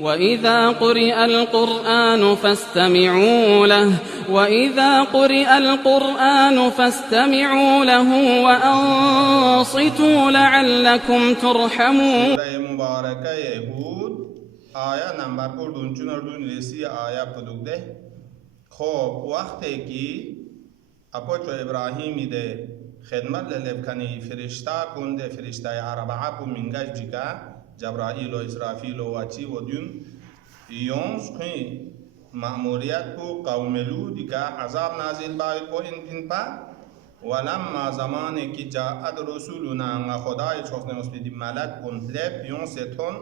وإذا قرئ القرآن فاستمعوا له وإذا قرئ القرآن فاستمعوا له وأنصتوا لعلكم ترحمون. مباركة يهود آية نمبر 14 رسی آية پدوده. خب وقتی که اپوچو ابراهیمی ده خدمت للبکنی فرشته کنده فرشته اربعه کو منگش جیکا جبرائیل و اسرافیل و واچی و دون یونس خی مأموریت کو قوم لوط کا عذاب نازل باید کو ان پا ولما زمانی که جاءت رسولنا خدای چوخنه اسپیدی ملک کنتلب یونس تون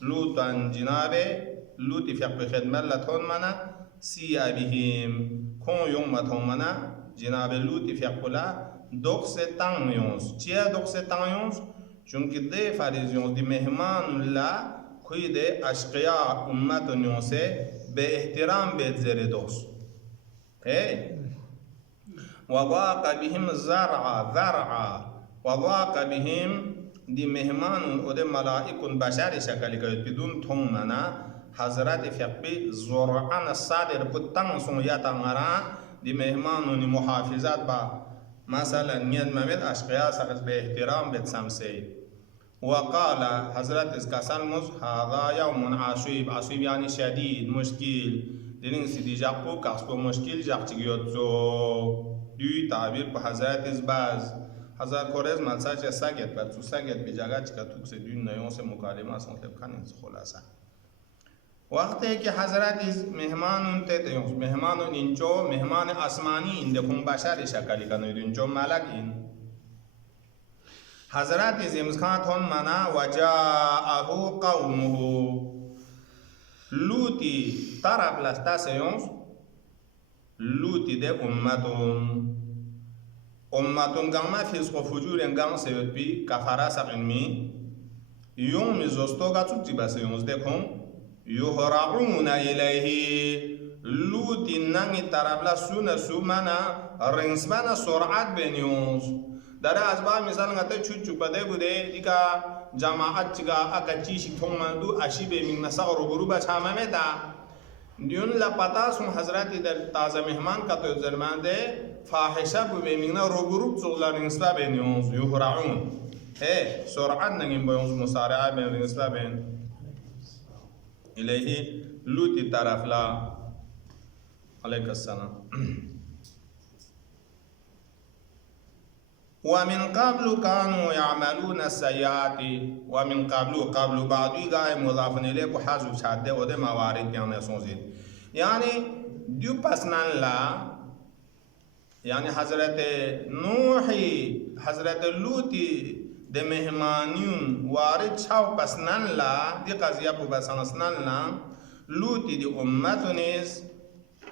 لوطن جناب لوط فیق خدمت لتون منا سی بهم کن یوم تون منا جناب لوط فیق کلا دوخ تان یونس چیه دوخ تان یونس چونکه ده فریزیون دی مهمان الله کوی ده اشقیا امت یونسه به احترام به زیر دوست وضاق بهم ذرعا وضاق بهم دی مهمان و ده ملائکون بشر شکلی که بدون تون منا حضرت فقبی زرعان الصادر پتن سنیتا مرا دی مهمانون محافظت با مثلا نیت ممد اشقیا سخص به احترام بید سمسی وقال حضرت از کسان مز هذا یوم عصیب عصیب یعنی شدید مشکل دینین سیدی جاقو کسکو مشکل جاق چگیوت زو دوی تعبیر په حضرت از باز حضرت کورز ملسا چه ساگت بد سو ساگت بی جاگا چکا توک سے دون نیون سے مکالمه سنطلب کنین خلاصا وقتی که حضرت از مهمانون تیتیونس مهمانون اینجا مهمان آسمانی این دکون بشر شکلی کنید اینجا ملک این حضرت از امسکانتون منا و جاءه قومه لوتی طرف لستاسیونس لوتی ده امتون گاما فیسق و فجور انگام سیوت بی کفاره سقنمی یوم زستوگا چوچی بسیونس دکون یهرعون الیه لوتی ننگی طرفلا سونه سومنا رنسبانا سرعت بینیونس در ازبا مثال نگته چوچو بده بوده دیگه جماعت چیگا اکا چیشی تونمندو اشی بیمین نسا رو برو بچامه میتا دیون لپتا سون حضرت در تازه مهمان کا تو زرمانده فاحشه بو بیمین رو برو چوغلا رنسبا بینیونس یهرعون سرعت نگیم بیونس مسارعه بین رنسبا بین إليه لوط طرف لا عليك السلام ومن قبل كانوا يعملون السيئات ومن قبل بعضی گاه مضاف إليه کو حذف شده و ده موارد یعنی سوزید یعنی دو پسنن لا یعنی حضرت نوحی حضرت لوطی ده مهمانیون وارد شاو پسنن لا دی قضیه پو بسنسنن لا لوتی دی امتو نیز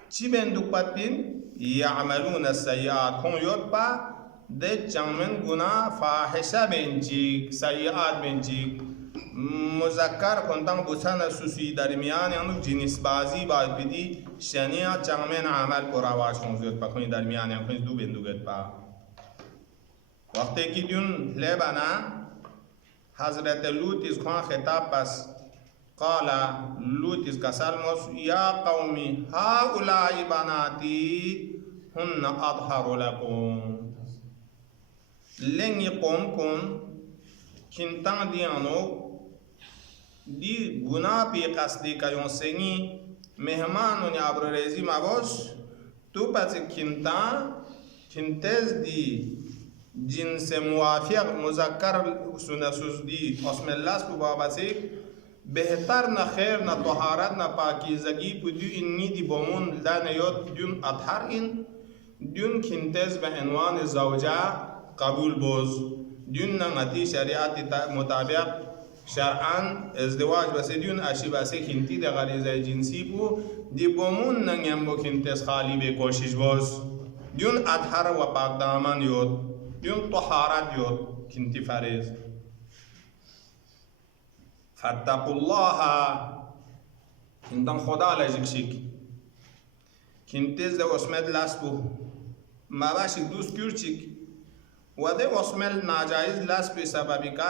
چی بندو پتین یعملون السیئات کن یود پا ده چمن گناه فاحشه بینچیک سیئات بینچیک مذکر کنتن بسن سوسی درمیان یعنی جنس بازی باید بدی شنیا چمن عمل پر آواز کنزیود پا کنی درمیان یعنی دو بندو گد پا وقتی که دون لبنا حضرت لوط از خوان خطاب پس قال لوط از کسال موس یا قومی هؤلاء بناتی هن اطهر لکم لنگی قوم کن کنتان دیانو دی گناه پی قصدی که یون سنگی مهمانون عبر ریزی مباش تو پس کنتز دی جنس موافق مذکر سنسوز دی اسم الله سو بابسی بهتر نه خیر نه طهارت نه پاکیزگی پدیو اینی دی بامون لان یاد دون اطهر این دون کنتز به عنوان زوجه قبول بوز دون نغتی شریعت مطابق شرعاً ازدواج بس دون اشی بس کنتی د غریزه جنسی بو دی بامون نگم بو کنتز خالی به کوشش بوز دون اطهر و پاک دامن یاد دون طهارت یاد کنتی فریض فاتقوا الله كنتم خدا لجكشيك كنتز ده واسمد لاسبو ما باشي دوس كيرشيك وده واسمل ناجائز لاسبو سببك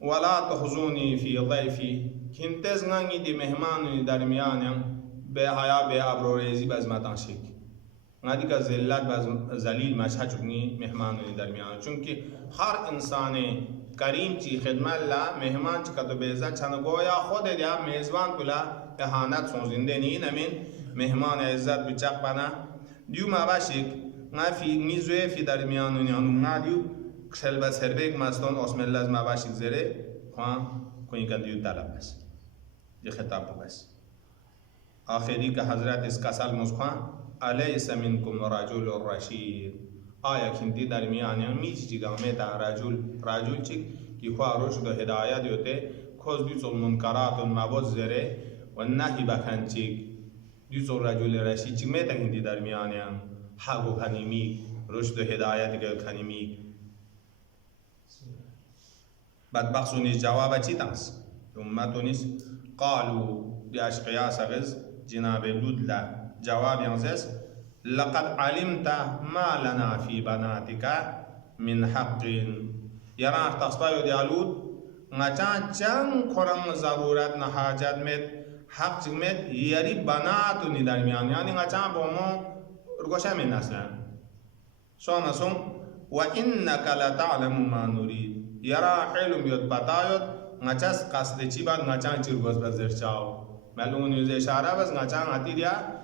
ولا تخزوني في ضيفي kintes ngangi di mehmanu darmiyan yang be haya be abroreizi baz matanshik ngadi ka zillat baz zalil masha chukni mehmanu darmiyan chunki har insane کریم چی خدمت لا مهمان چی کدو بیزا چند گویا خود دیا میزبان کلا اهانت سون زنده نی نمین مهمان عزت بچق بنا دیو ما باشیک نا فی میزوی فی درمیان نیانو نا دیو کشل بس هربیک مستون اسم الله ما باشیک زره خوان کوئی کندیو طلب بس دی خطاب بس آخری که حضرت اس کسال مسخوان الیس منکم رجل رشید آیا کنتی درمیان میچ چی گامه تا رجل چی کی خواه رشد و هدایت دیوته خوز دیوچو منکرات و مبوز زره و نهی بکن چی دیوچو رجل رشید چی میتا کنتی درمیان حق و کنیمی رشد و هدایت که کنیمی بدبخصو نیز جواب چی تنس امتو نیز قالو دی اشقیاس اغز جناب لودلا جواب یانزیز لقد علمت ما لنا في بناتك من حق يرى تصبح ديالود نجان جان كرم ضرورت نحاجت مت حق مت يري بنات ندرميان يعني نجان بومو رغوشا من اصلا شو نسون وانك لا تعلم ما نريد يرى علم يد بتايد نجاس قصد چی بعد نجان چرغوز بزرچاو معلوم نیوز اشاره بس نجان اتی دیا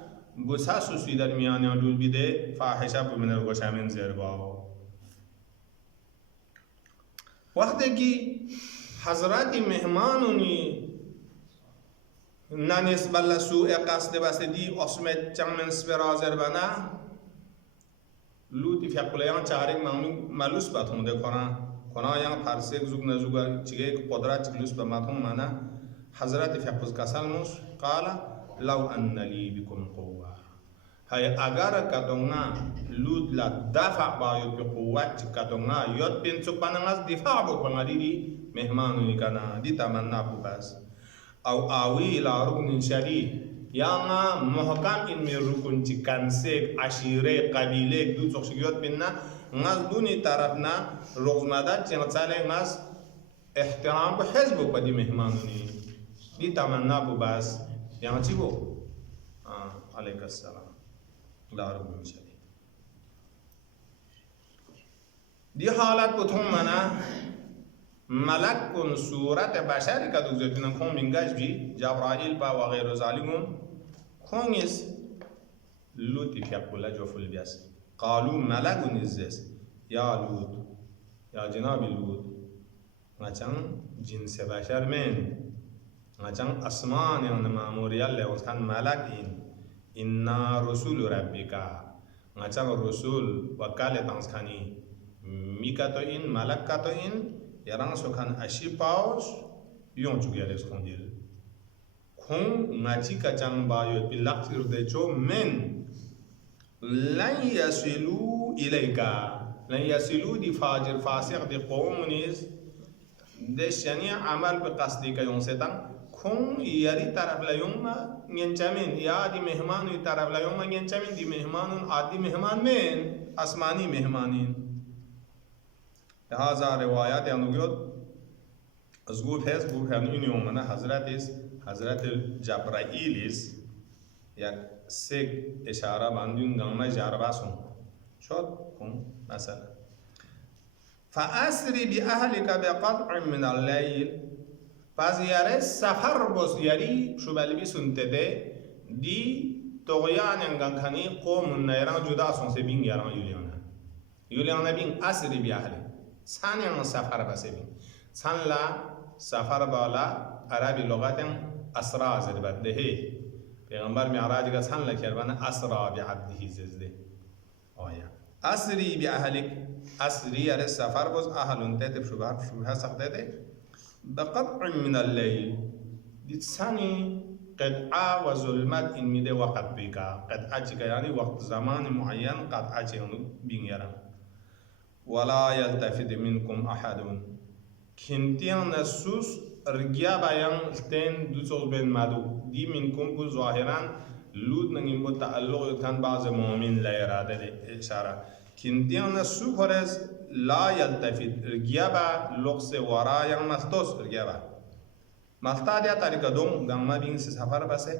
بسا سوسوی درمیان لول بیده فاحشه بمنر گوشامن زرباو وقتی که حضرت مهمانونی نانیس بلا سوء قصد بس دی اسمت چمن سپرازر بنا لوتی فقلیان چارک ملوس باتون ده کنا یان پرسک زوگ نزوگ چیگه قدرت چگلوس بماتون مانا حضرت فقز کسال موس قال لو ان لی بكم قوه هاي اگر کدونا لود لا دفع باید به قوت کدونا یاد بین چوب بناس دفاع بکنه دی مهمانی کنا دی تمنا بس او آوی لا رکن شدید یا محکم این می رکن چی کنسک عشیره قبیله دو چخشیات بیننا ناس دونی طرف نا روزمدت چند ساله ناس احترام به حزب بدی مهمانی دی تمنا بس یعنی چی بو؟ علیک السلام لا رب شدید دی حالت بتون منا ملک کن صورت بشری که دوزتون کن منگاش بی جبرائیل با و غیر ظالمون کنیس لوتی فیقولا جفل بیاس قالو ملک نزیس یا لوت یا جناب لوت نچن جنس بشر من نچن اسمان یعنی ماموریال لیونس کن ملک إنا رسول ربك نچن رسول وکال تانس کانی میکاتو این ملک کاتو این یاران سوکان اشی پاوش یون چوگیار اسکندیل کون نچی کچن بایوت بی لقتیر دیچو من لن یسلو الیکا لن یسلو دی فاجر فاسق دی قوم نیز دش یعنی عمل به قصدی که یون ستن کون یاری طرف لیوم ینچمین یا دی مهمانوی طرف لیوم ینچمین دی مهمانون عادی مهمان من اسمانی مهمانین لہذا روایات یانوگیود از گوف هست گوف هنوین یومنا حضرت جبرائیلیس یک سگ اشاره باندون گامه جارباسون شد کن مثلا فأسری بی اهلک بقطع من اللیل پس یاره سفر بس یاری شبالی بی سنته ده دی تغیان انگان کنی قوم نیران جدا سنسه بین یاران یولیانا بین اسری بی اهلی سان یان سفر بس بین سان لا سفر بالا عربی لغت اسرا زد بده پیغمبر معراج کا سان لا کربان اسرا بعبده زده آیا اسری بی اهلک اسری یاره سفر بس اهلون ته شبه سخته ده بقطع من الليل دي ثاني قطعة وظلمات إن ميده وقت بيكا قطعة يعني وقت زمان معين قطعة بينيرا ولا يلتفت منكم أحد كنتيان نسوس رجيا بيان تين دوسول بين مادو دي منكم كو ظاهرا لود نجيم بتعلق كان بعض مؤمن لا إرادة إشارة كنتيان نسو خرز لا يلتفت رجيا با لغس وراء مستوس رجيا با محتاج طریقہ دوم گامما بین سے سفر بسے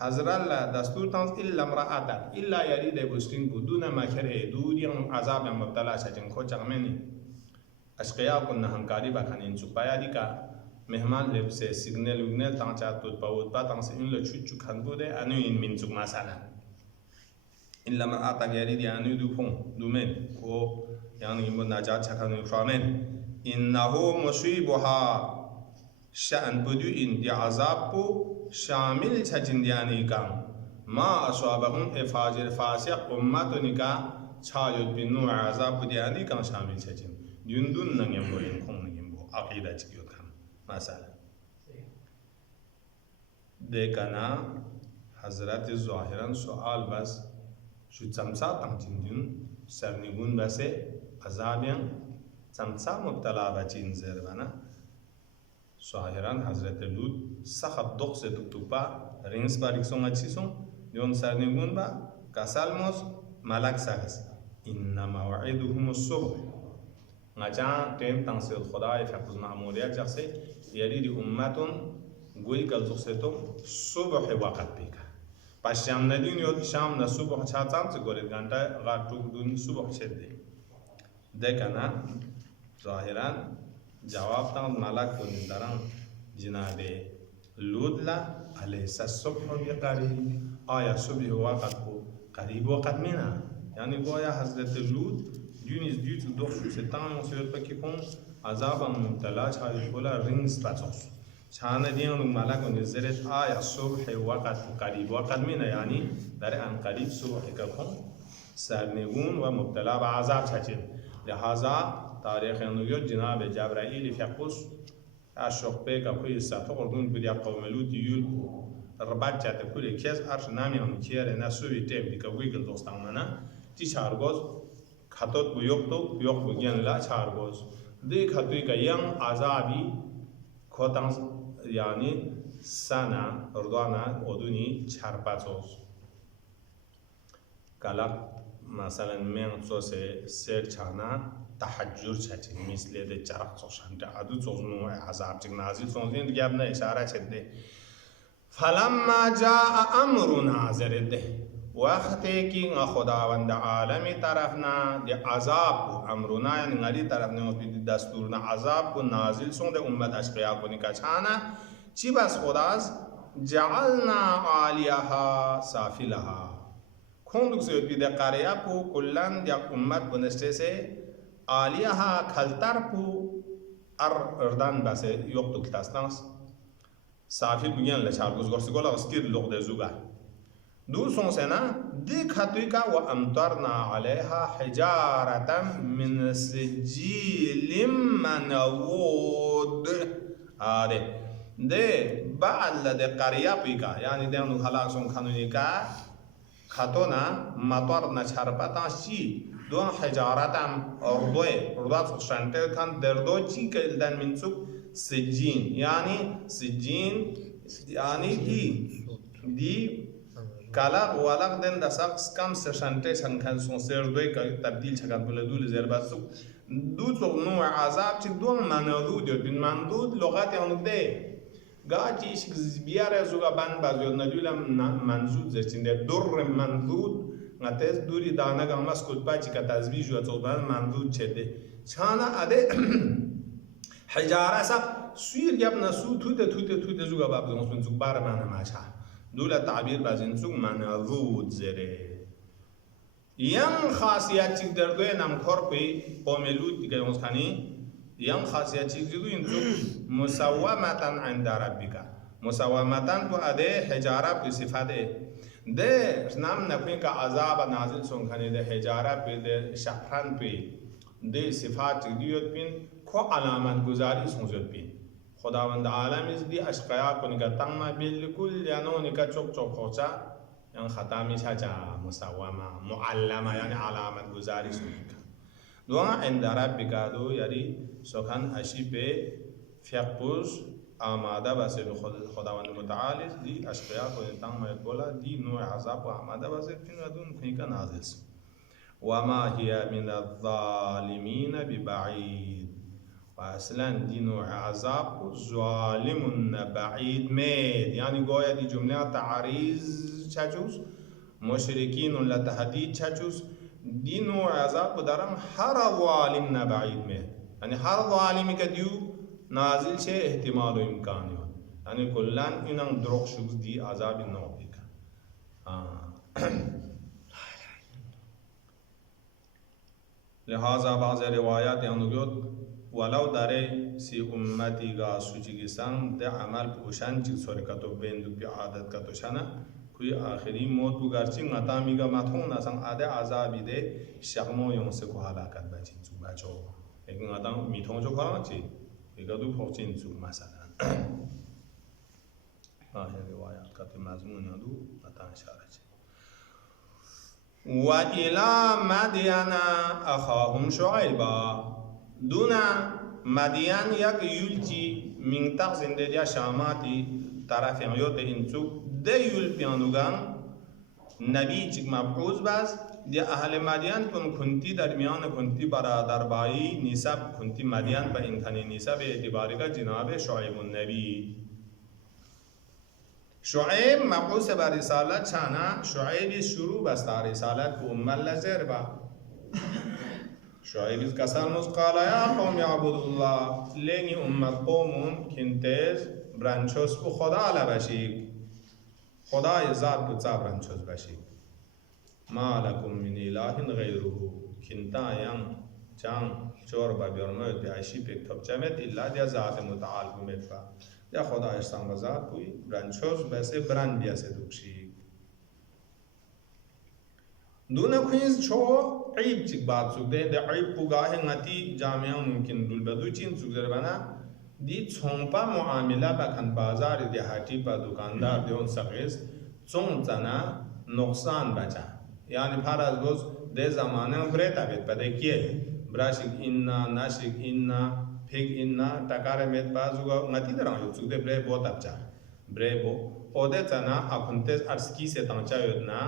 حضرت لا دستور تانس الا امرأة الا يريد بوستين بدون ما كره دود يوم عذاب مبتلا شجن کو چغمنی اشقیا كنا همکاری بکنین سپایا دی کا مهمان لب سے سگنل وگنل تان چا تو پاوت با تان سے ان لو چو کھن بو دے انو ان من سگ مثلا الا امرأة يريد انو دو فون دومن کو يعني من نجات چکن فرامن انه مصيبها شأن بدو ان دی عذاب کو شامل چجن دیانی کام ما اصابهم افاجر فاسق امتونی کا چایود بنو عذاب دیانی کام شامل چجن یندون نگیم بو این کون نگیم بو عقیده چکیود کام مثلا دیکنا حضرت ظاهرا سوال بس شو تمسا تمتین سرنگون بسه عذابیان تمسا مبتلا بچین زیر بنا ظاهرا حضرت لوط سخت دق سے توپا رینس با ریکسون اچھیسون دیون سرنگون با کسالموس ملک ساگس ان موعدهم الصبح نجان تیم تنسیل خدای فقز معمولیت جخصه یرید امتون گوی کل زخصتو صبح وقت بیکا پس شام ندین یود شام نا صبح چاچام سے گورید گانتا غاٹوک دون صبح چید دی دیکھنا ظاہران جواب تان ملک کو نداران جناب لوط لا أليس الصبح بقريب آیا صبح وقت کو قریب وقت مینا یعنی گویا حضرت لوط دونیز دیوت دوخ سے تان سیوت پا کیپون عذابا مبتلا چاہی بولا رنس پچوس چانه دیان ملک کو نزرت آیا صبح وقت قریب وقت مینا یعنی در ان قریب صبح کپون سرنگون و مبتلا با عذاب چاچید لہذا تاریخ نویت جناب جبرائیل فیقوس اشوق پیکا کوی سطح اردون بدیا قوم لوط یول ربط جاته کوی کس ارش نامی هم کیره نسوی تیم دیکا ویگل دوستان منا تی چارگوز خطوط بو yok bu genla çargoz de khatuy ka yang azabi khotans yani sana ordana oduni çarpazos kala مثلا من سوسه سر چانا تحجر چاچی مثل ده چرخ سوشان ده ادو سوزنو عذاب چک نازل سوزین دیگه ابنا اشاره چده فلما جاء امرنا زرده وقتی که خداوند عالمی طرفنا دی عذاب امرنا یعنی غری طرفنا بی دستورنا عذاب کو نازل سونده امت اشقیا کو نکاچانا چی بس خداز جعلنا عالیها سافلها کندوک سوید بیده قریه پو کلن دی امت بنشته سه عالیها کلتر پو اردن بسه یوک کلتاستانس سافل بگین لچارگوز گرسی گولا اسکیر لغ ده زوگا دو سونسنا دی خطوی و امطرنا علیها حجارتا من سجیل منود آده ده بعد ده قریه پیکا یعنی ده انو خلاق سون خانونی که خطونا مطار نچرپتا چی دون حجارتم اردوات شنته کن دردو چی که الدن منسوک سجین یعنی سجین یعنی دی کلاق والاق دن دساقس کم سشنته شنکن سون سردوی که تبدیل چکن بله دول زربت سوک دو تو نوع عذاب چی دون منادود یاد بین مندود لغت یانو ده گاهی ایش بیاره زوجا بند بازیاد ندیولم منزود زشتینده دور منزود نتیز دوری دانه گام اسکوت پاچی که تزویج و توبان منزود چده چانا اده حجاره سب سویر گپ نسو توت زوجا باب زمان زوج بار من هماشه دوله تعبیر بازین زوج منزود زره یم خاصیت چیک دردوی نمکار پی پاملود دیگه اونس کنی یم خاصیت چیزی دو اینجا مسوامتن عند ربک مسوامتن تو اده حجاره پی صفته ده نام نکنی که عذاب نازل سون کنی ده حجاره پی ده شفرن پی ده صفات چیزیت پین کو علامت گذاری سونزیت پین خداوند عالم از دی اشقیا کنی که تنما بالکل یعنی که چوک خوچا یعنی خطا میشه جا مسوامه معلمه یعنی علامت گذاری سونزیت دوما عند ربک دو یاری سخن اشی به فیقوز آماده باشه به خداوند متعال دی اشقیا کو انتام میت بولا دی نوع عذاب و آماده باشه تین ودون کنی که نازل و ما هی من الظالمین ببعید اصلا دی نوع عذاب ظالم بعید مید، یعنی گویا دی جمله تعریض چچوس مشرکین لتهدید چچوس دی نوع عذاب درم هر ظالم بعید مید، یعنی هر ظالمی که دیو نازل چه احتمال و امکانی هست، یعنی کلن اینم دروغ شوز دی عذاب نوع بکن. لہذا بعض روایات یعنی ولو داره سی امتی گا سوچی سان ده عمل پوشان چی سوری کتو بندو پی عادت کتو شانا کوئی آخری موت بگرچی نتا میگا ماتون نسان آده عذابی ده شغمو یون سے کو حلاکت بچی چو بچو لیکن آتا میتون چو کارا چی ایگا دو پوچین چو مثلا آخر روایات کتو مضمون دو نتا اشاره چی و الى مدین اخاهم شعیبا دونا مدیان یک یولچی من تقزنده دیا شاماتی طرف یوت انچوک ده یول پیانوگان نبی چک مبعوض باز دیا اهل مدیان کنتی درمیان کنتی برادر بایی نسب کنتی مدیان با انتنی نسب اعتباری کا جناب شعیب النبی شعیب مبعوث بر رسالت چانا شعیب شروع بستا رسالت کو ام لزر با شعیب کسان قال یا قوم یعبدوا الله لینی امت قومون کنتز برانچوس بو خدا لبشیک خدای ذات بچا برانچوس بشیک ما لکم من اله غیره کنتا یم چان چور با بیرموید بیعشی پیک تب چمت الا دیا ذات متعال بمید فا یا خدا اشتان و ذات کوئی برانچوس بسه بران بیاسه دوکشیک دونه کوینز چو عیب چیک بات سوک ده عیب پوگاه نتی جامعه ممکن دول بدو چین سوک در بنا دی چونپا معامله بکن بازار دیهاتی پا دکاندار دیون سقیز چون زنا نقصان بچا یعنی پر از گوز ده زمانه بریتا بیت پده کیه براشک اینا ناشک اینا پیگ اینا تکار میت بازوگا نتی دران یو سوک ده بری بو تبچا بری بو اوده زنا اکنتز ارسکی سے تانچا یودنا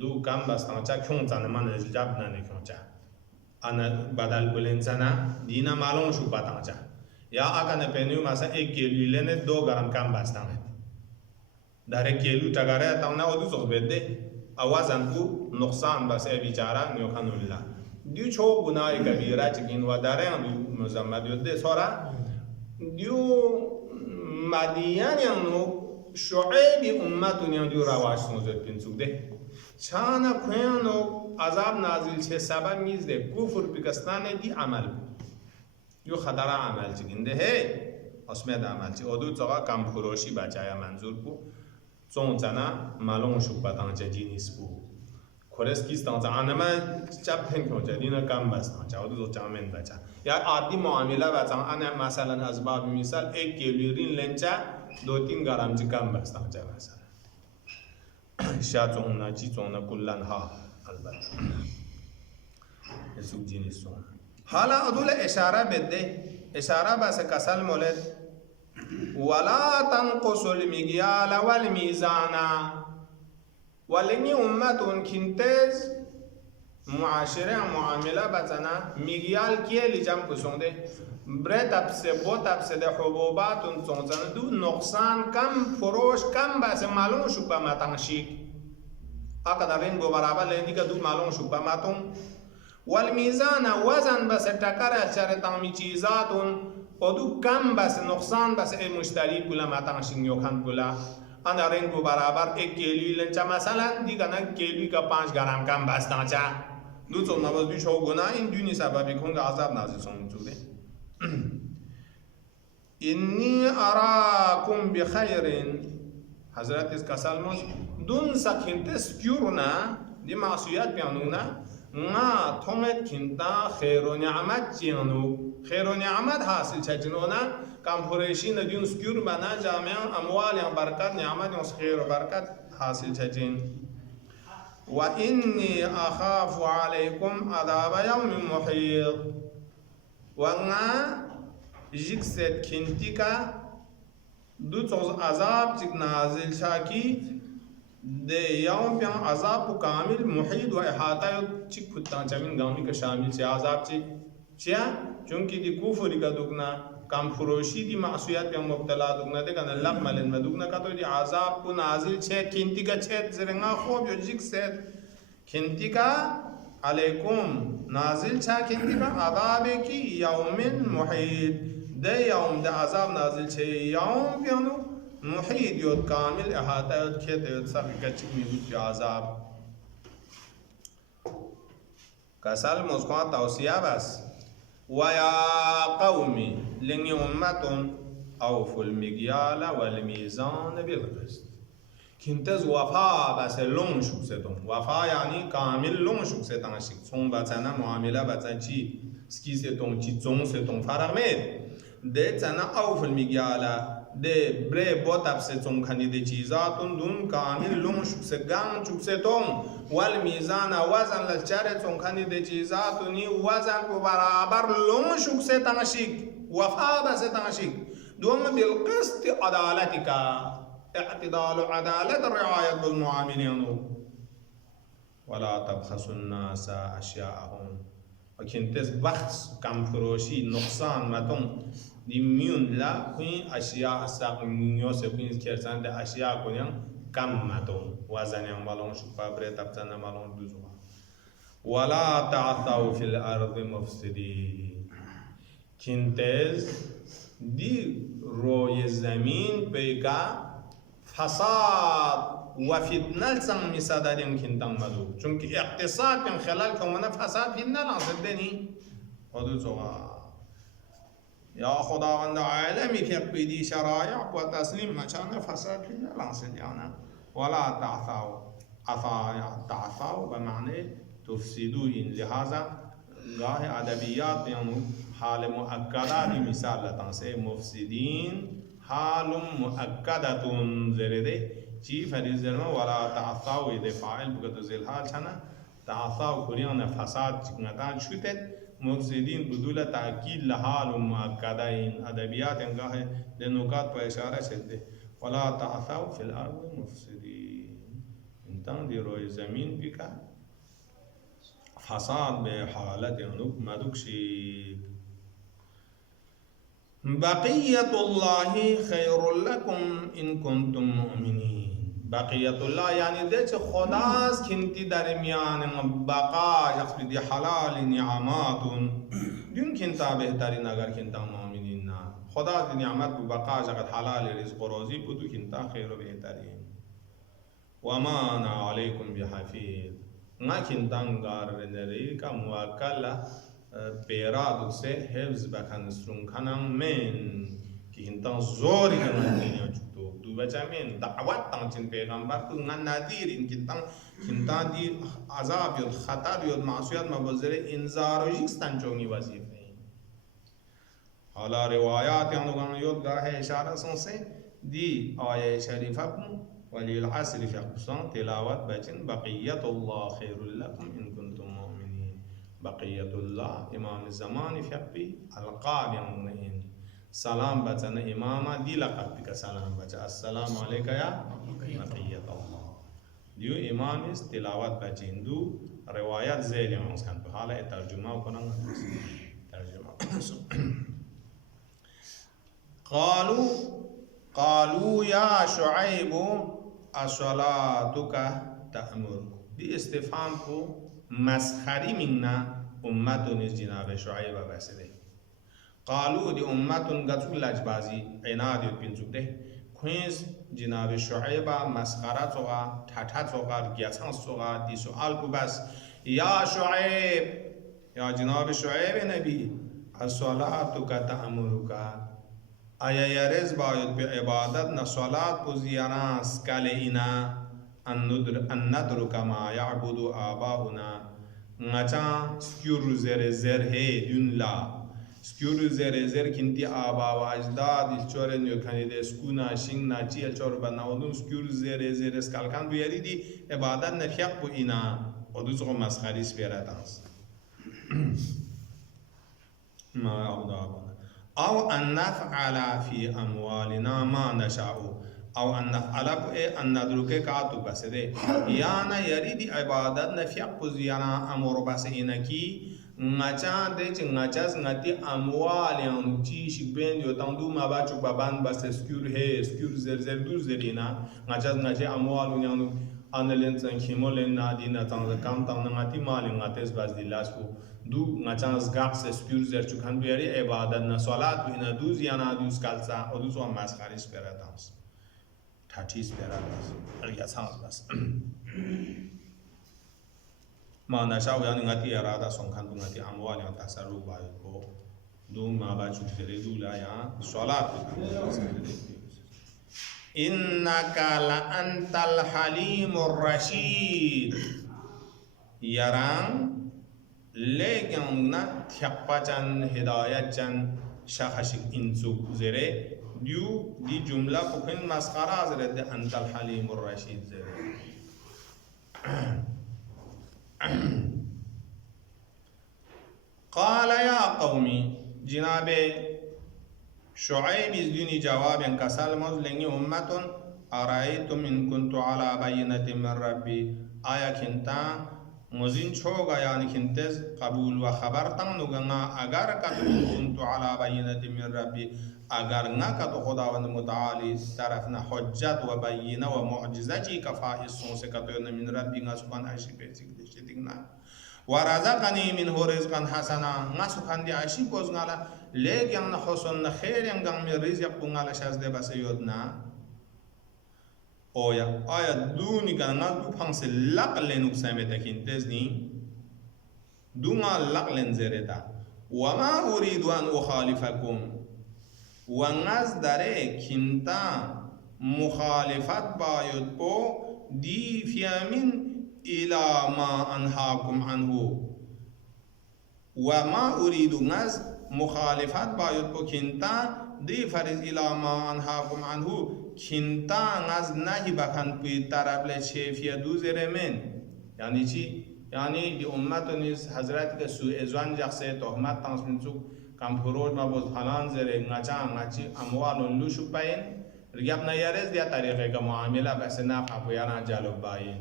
دو کم بستان چا کیوں چانے من جاب نہ کیوں چا انا بدل بولن چنا دینا معلوم شو پتا چا یا اگه نه پنیو مثلا 1 کیلو لنه 2 گرم کم بستان ہے داره کیلو تگاره تا نه ودو سو بده اوازن کو نقصان بس بیچاره نیو خانو الله دیو چو گناه کبیره چکین و داره اندو مزمد یده سورا دیو مدیان یانو شعیب امتون یان دیو رواش سنوزد پینسوک ده چانا کویانو عذاب نازل چه سبب میزده کفر بکستان دی عمل یو خطر عمل چگنده ہے اسمت عمل چه ادو چاقا کم فروشی بچایا منظور کو چون چنا مالون شو بطان چه جینیس کو کورس کیستان چه آنما چپ پنکون چه دینا کم بستان چه ادو چامن بچا یا عادی معامله بچا آنه مثلا از باب مثال 1 کیلو رین لنچا 2-3 گرم چه کم بستان چه مثلا شاعتون ناچی چون کلن ها البته اسوق جنس سون حالا ادول اشاره بده اشاره بس کسل مولد ولا تنقص المكيال والميزان ولني امتون كنتز معاشره معامله بزنا میگیال کیه لیجام کسونده برد ابسه بوت ابسه ده حبوبات سونزن دو نقصان کم فروش کم بس معلوم شو با ماتنشیک اقدرین گو برابر لیندی که دو معلوم شو با ماتون والمیزان وزن بس تکره چرتامی چیزاتون و دو کم بس نقصان بس مشتری بولا ماتنشیک یوکان بولا انا رنگو برابر 1 کیلو لنچا مثلا دیگه نه کیلوی کا 5 گرم کم بستان چا دو چون نواز دو شو گناه این دونی سببی کنگ عذاب نازل سون چوده انی اراکم بخیر حضرت اس کسال موز دون سکنت سکیورنا دی معصیت بیانونا نا تومت کنتا خیر و نعمت چیانو خیر و نعمت حاصل چجنونا کم فرشی ندیون سکیور بنا جامعه اموال یا برکت نعمت یا خیر و برکت حاصل چجن و انی اخاف علیکم عذاب یوم محیط و نا جکست کنتی کا دو چوز عذاب چک نازل شاکی ده یوم پیان عذاب کو کامل محیط و احاطہ چک پتان چمین گامی کا شامل چه عذاب چک چیا چونکی دی کفر کا دگنا کام فروشی دی معصیت پہ مبتلا دگنا دے کنا لق ملن مدگنا کا تو دی عذاب کو نازل چھے کینتی کا چھے زرنگا خوب جو جک سید کینتی کا علیکم نازل چھا کینتی کا عذاب کی یوم محیط دے یوم دے عذاب نازل چھے یوم پیانو محیط یود کامل احاطہ یود کھیت یود سخی کچک میود پی عذاب کسل مسکوان توسیہ بس وَيَا قَوْمِ لِنِّ أُمَّةٌ أَوْفُوا الْمِكْيَالَ وَالْمِيزَانَ بِالْقِسْطِ كنتز وفا بس لون شوك ستون وفا يعني كامل لون شوك ستون شيك صون باتنا معاملة باتنا چي سكي ستون چي صون ستون فرق ميد دي تنا أوفوا المكيال دي بري بوتاب ستون خاني دي چيزاتون دون كامل لون شوك ستون شوك ستون والميزان وزن للچارة صون خاني دي چيزاتوني وزن برابر لون شوك ستون شيك وفا بس ستون شيك دوم بالقسط عدالتك اعتدال عدالة رعاية بالمعاملين ولا تبخسوا الناس أشياءهم وكنتس بخس كم فروشي نقصان متون ديميون لا كوين أشياء ساق نيوس كوين كيرسان ده أشياء كوين كم متون وزن يعملون شوفا بريت أبتنا مالون دوزوا ولا تعثوا في الأرض مفسدين كنتس دي روي زمين بيكا فساد وفتنة سن مسادة يمكن تنمدو چونك اقتصاد من خلال كومنا فساد فتنة لانسد دني خدو زوا يا خداوند عالمي كيف بيدي شرائع وتسليم مچانا فساد فتنة لانسد يانا ولا تعثوا بمعنى تفسدوا إن لهذا گاه ادبیات میں حال مؤکدہ دی مثال لتاں سے مفسدین حال مؤکدۃ زردے چی فریض میں ولا تعثوا اذا فاعل بگت ذل حال چھنا تعثوا کریان فساد چنتا چھتے مفسدین بدول تاکید لحال مؤکدہ ان ادبیات گاه دے نکات پر اشارہ چھتے ولا تعثوا فی الارض مفسدین انتان دی روی زمین بکا فساد بحالة مدكشي بقية الله خير لكم إن كنتم مؤمنين بقية الله يعني ديش خداس كنتي درميان بقى يقصد دي حلال نعمات دين كنتا بهترين اگر كنتا مؤمنين خداس دي نعمات ببقى جغد حلال رزق روزي بدو كنتا خير بهترين وما أنا عليكم بحفيظ ناكن دانغار رنري کا موکل پیرا دوسے حفظ بکن سرون کنم من کی هنتان زوری کنم دنیا چطور دو بچه من دعوت تانچین پیغمبر تو نان نادیر این کنتان دی عذاب یود خطر یود معصیت مبذر انذار و جکستان چونگی وظیفه حالا روایات یانوگان یود گاه اشاره سنسے دی آیه شریفه کن وللعصر في أقصان تلاوات بچن بقية الله خير لكم إن كنتم مؤمنين بقية الله إمام الزمان في أقبي القاب يمنين سلام بچن إماما دي لقب بك سلام بچ السلام عليك يا بقية الله ديو إمام تلاوات بچن دو روايات زيل يمانس كان بحالة ترجمة وكنا ترجمة قالوا يا شعيب الصلاتك تأمرك دي استفهام کو مسخری منا امتون از جناب شعیب بسده قالوا دي امتون گتو لجبازی عناد پینچوک ده کوینز جناب شعیب مسخره توغا ٹھٹھا توغا گیسان توغا دی سوال کو بس یا شعیب یا جناب شعیب نبی الصلاتك تأمرك آیا یارز باید به عبادت نه صلات پوزیانا اسکال اینا ان ندرک ما یعبد آباؤنا نچا سکیور زر زر ہے دون لا سکیور زر زر کنتی آبا و اجداد چور نیو کنیده سکونا شینگ ناچی چور بناودون سکیور زر زر اسکال کان بیاری دی عبادت نفیق پو اینا ودوز کو مسخری سپیراتانس ما یعبد آباؤنا أو أن نفعل في أموالنا ما نشاء أو أن نفعل أن ندرك كاتو بس ده يانا يريد عبادتنا في أقوزيانا أمور بس إنكي ngacha de ci ngachas ngati amwal yang ci shigben yo tandu ma ba chu baban bas secure he secure zer du zerina ngachas ngache amwal yang anelen san khimolen na dina tang kam tang ngati mal ngates bas dilas ko du ngachas gak se secure zer chu khan biari ibadat na salat ina du ziana du skalsa o du so mas kharis peratans tatis peratas ariya sans bas ma nasha wa ngati arada songkhan tu ngati amwal yang tasarruf ba ko du ma ba chu tere du la ya salat innaka la antal halimur rashid yarang legan na thapachan hidayat chan shahashik insuk zere du di jumla pukin maskhara zere de antal halimur rashid zere قال يا قومي جناب شعيب الدني جواب كسال مزلني أمة أرأيتم إن كنت على بينة من ربي آية كنتا مزين شوغا يعني كنتز قبول وخبر تنغنا أجر كنت على بينة من ربي أجر نكت خداوند متعالي طرفنا حجت وبينة ومعجزة كفاء الصوص كتير من ربي سبحانه عشي بيتك دشتنا ورزقني منه رزقا حسنا نسخن دي عشي بوزغالا ليك ين حسن خير ين غم رزق بونغالا شازده بسيودنا اويا آية دوني كان نالدو فانس لقلن وكسامتا كنتزني دوما لقلن زرتا وما أريد أن أخالفكم وناس داره كنتا مخالفت بايد بو دي فيامين إلى ما أنهاكم عنه وما أريد ناس مخالفت بايد بو كنتا دي فرز إلى ما أنهاكم عنه كنتا ناس نهي بكن في طرف لشيفية دوزر من يعني چي يعني دي أمتنيس حضرات كسوء إزوان جاكسي تهمت تنسمنسوك كم فروج ما بوز فلان زره ناچي أموال لوشو باين رجعنا يارز ديا طريقة كمعاملة بس نافع بيانا جالب باين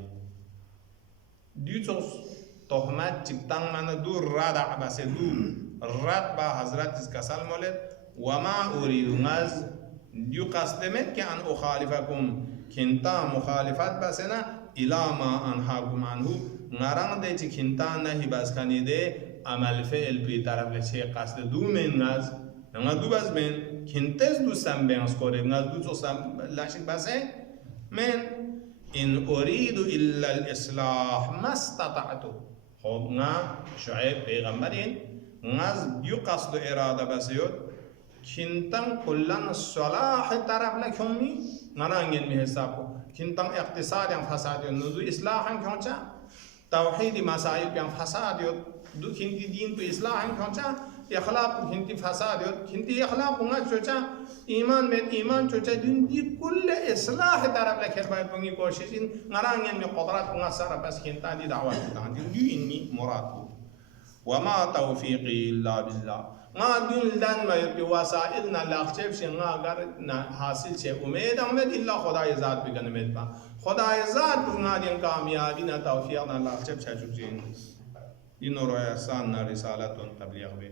دوتوس تهمت چكتان من دو ردع بس دو رد با حضرت كسال مولد وما أريد ناز دو قصدمت كأن أخالفكم كنتا مخالفت بسنا إلى ما أنهاكم عنه نران دي كنتا نهي بس كني دي عمل فعل بي طرف لشي قصد دو من ناز نغا دو بس من كنتز دو سم بيانس كوري ناز دو تو سم لاشك بسه من إن أريد إلا الإصلاح ما استطعت خبنا شعيب بيغمرين ناز دو قصد إرادة بسيود كنتم كلن الصلاح طرف لكمي نرانين مهسابو كنتم اقتصاد yang fasad nudu islahan kyancha توحيد مسائل yang fasad دو كنتي دين تو إصلاح كونچا إخلاق كنتي فساد كنتي إخلاق كونغا چوچا إيمان من إيمان چوچا دين دي كل إصلاح طرف لكر بايد بني کوشش نران ين قدرات كونغا سارا بس كنتا دي دعوات كنتا دي إني مراد وما توفيقي إلا بالله ما دون لن ما يبقى وسائلنا لاختشف شيء أگر حاصل شيء أمید إلا خدای ذات بگن أمید با خدای ذات بگن دين کامیابی نا توفیقنا لاختشف شجوجين دين رويا سان رسالة تبلیغ به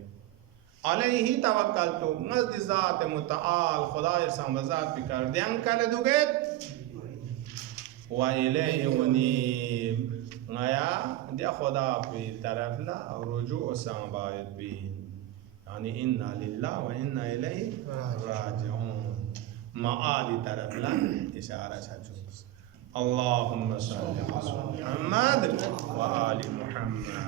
عليه توکلت نزد ذات متعال خدای سان ذات بکر دیان کل دوگت و الیه ونیب نیا دی خدا پی طرف لا رجوع سان باید بین يعني إنا لله وإنا إليه راجعون معالي طرف لا إشارة شجوز اللهم صل على محمد وآل محمد